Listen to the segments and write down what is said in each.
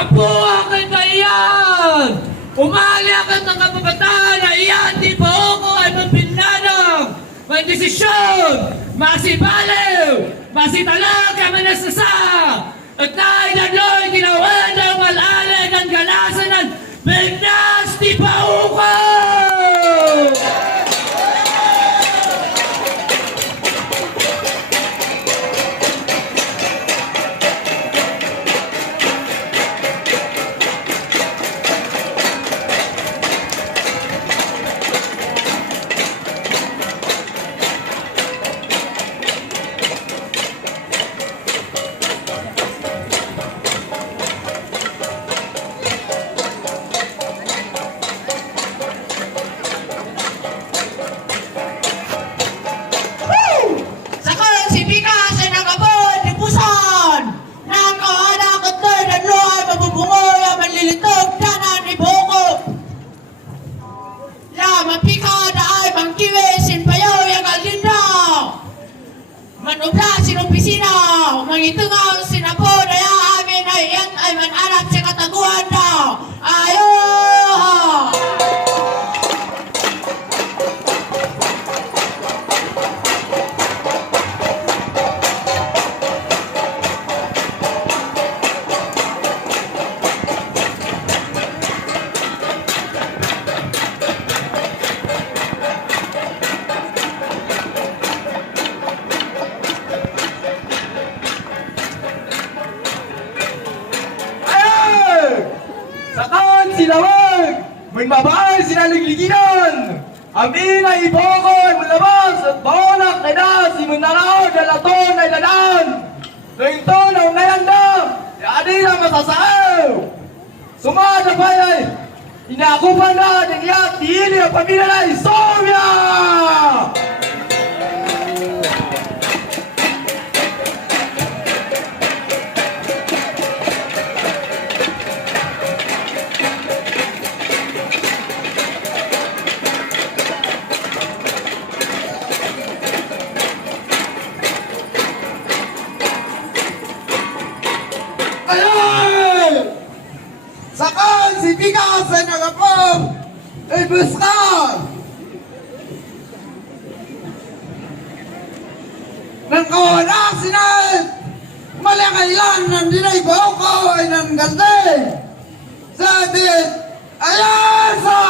Apo akin na iyan! Umaliakan ng kababataan na iyan, di ba ako ay magpinanong! May desisyon! Masibaliw! Masitalag kami na sasa! At naidaloy ginawa ng malalag ang galasan ng Bignas di ba ako! Mangitungaw sinapo daya amin ay yan ay mananap sa kataguan daw. Ayo! Silawag! May mabahay sinaligliginan! Amin ay iboko ay mulabas at baonak na na si Munaraw dalaton ay dadan! Tuwing-to na ungayan na! Adi na masasaaw! Sumada pa ay inakupan na ng iyat tiili ang pamilya na Isomya! Sakal si Pikas ay nagapong ibus ka! Nang kawala sinay malakailan ng dinaybaw ko ay nang ganda sa atin ayasa!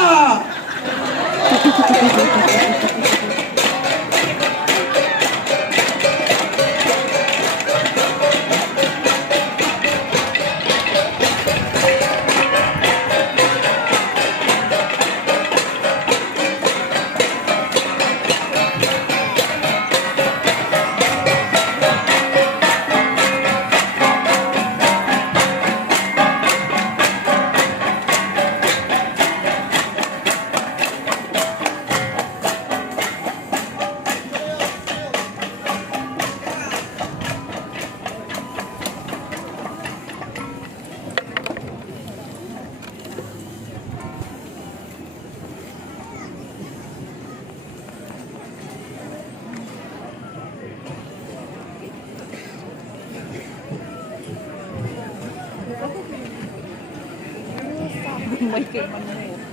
May kaiman mo.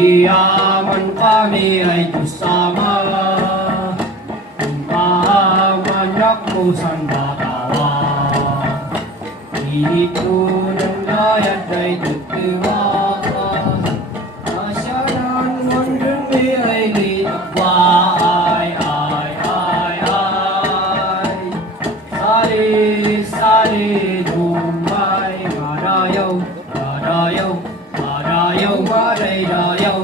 Yaman kami ay Diyos Ama, manyak mo sandatawa. Pilit ko ng layad ay tuttiwaka, asyanan wandun mi ay linakwa. Ay, sali, dumay, madayaw, madayaw, madayaw, madaydayaw.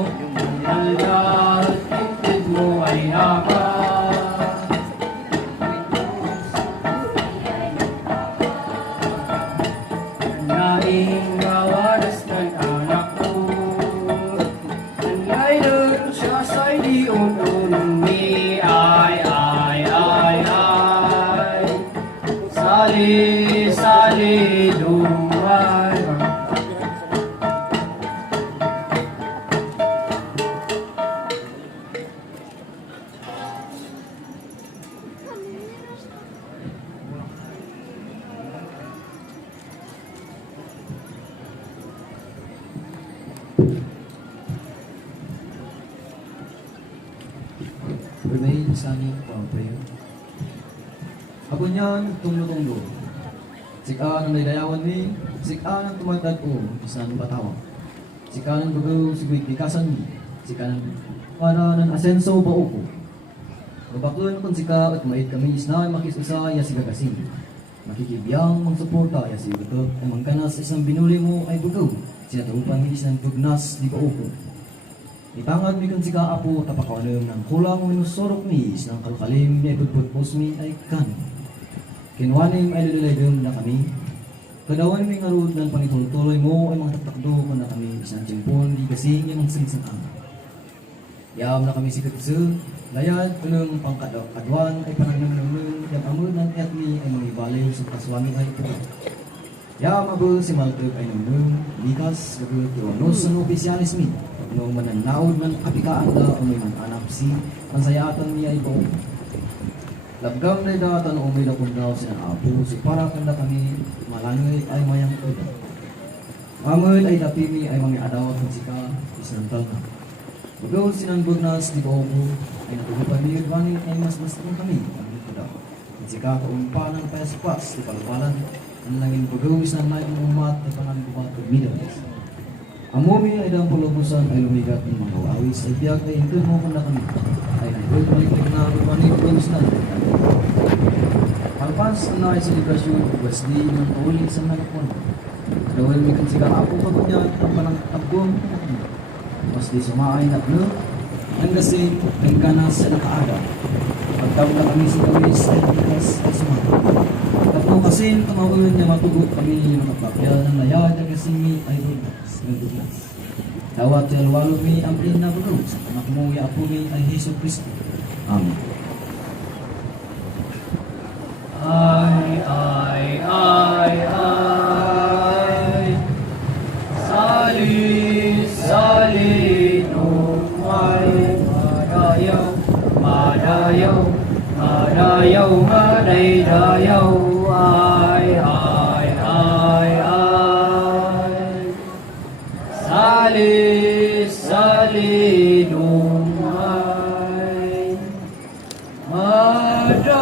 Alda't intid mo ay haba. Naing mawalas ng anak ko, anay nun siya sa'y di ununong ni ay. Sali, sali, lumay. Remain sunny while prayer. Ako niyan, tunglo-tunglo. Sika ng naidayawan ni, sika ng tumatag o, isa ng batawa. Sika ng bagaw, sigwig bikasan ni, sika ng para ng asenso ba upo. Mabakun kung sika at mait kami isna ay makisusa ya siga kasing. Makikibiyang mong suporta ya siga ito, ay mangkanas isang binuli mo ay bagaw. Sinatupan ni isang tugnas di pa upo. Itangad mi kung sika apo tapakawalam ng kulang o inusorok ni isang kalkalim ni ipagputpos mi ay kan. Kinuhanim ay lululaydong na kami. Kadawan mi nga rood ng panituloy mo ay mga taktakdo ko na kami isang timpon di kasing yung singsan ang. Yam na kami si Katsu, layad unang pangkadwan ay panagnaman yung amod ng etni ay mga ibalayo sa kaswami ay ito. Yam abo si Maltog ay naman, likas, gagot turonos sa opisyalis mi. Nung mananaod man kapikaan da o may anak si, ang sayatan niya ay buong. Labgang na datan o may lakundaw siya apo, si para kanda kami malangay ay mayang ito. Amod ay dapimi ay mga adawat ng sika, isantal na. Bagaw sinanbog nas di ko ay natugupan ni Yudwani ay mas kung kami, ang ito daw. At sika kaumpa ng pespas, di palapalan, ang langin bagaw isang na yung umat ay panganibubat o midas. Amomi ay dang pulubusan ay lumigat ng mga awis ay biyag ay intun mo kung na kami ay naipod maliklik na rumanig pulus na. Palpas na ay selebrasyon wasdi ng kauli sa nalakon. Gawin mi kan sila ako pagod niya ang panang abgong mas di sumaay na plo ang gasing ang ganas sa nakaada. Pagtawag na kami sa kawis ay bigas ay sumaay. Tatlo kasi tumawin niya matugot kami yung nakapapyal ng layad ang gasing ay runas ng duglas. Dawat yalwalo mi ang pinabagaw sa anak mo ya apo mi ay Hesus Kristo. Amen. Ay, sali, sali, numay, madayaw, madayaw, madayaw, madaydayaw, ay, sali, sali, numay, madaydayaw.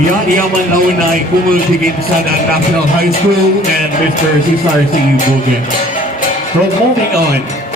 Yan Yaman Launay, Kumul Tiginsanan National High School, and Mr. Cesar C. Bugen. So moving on,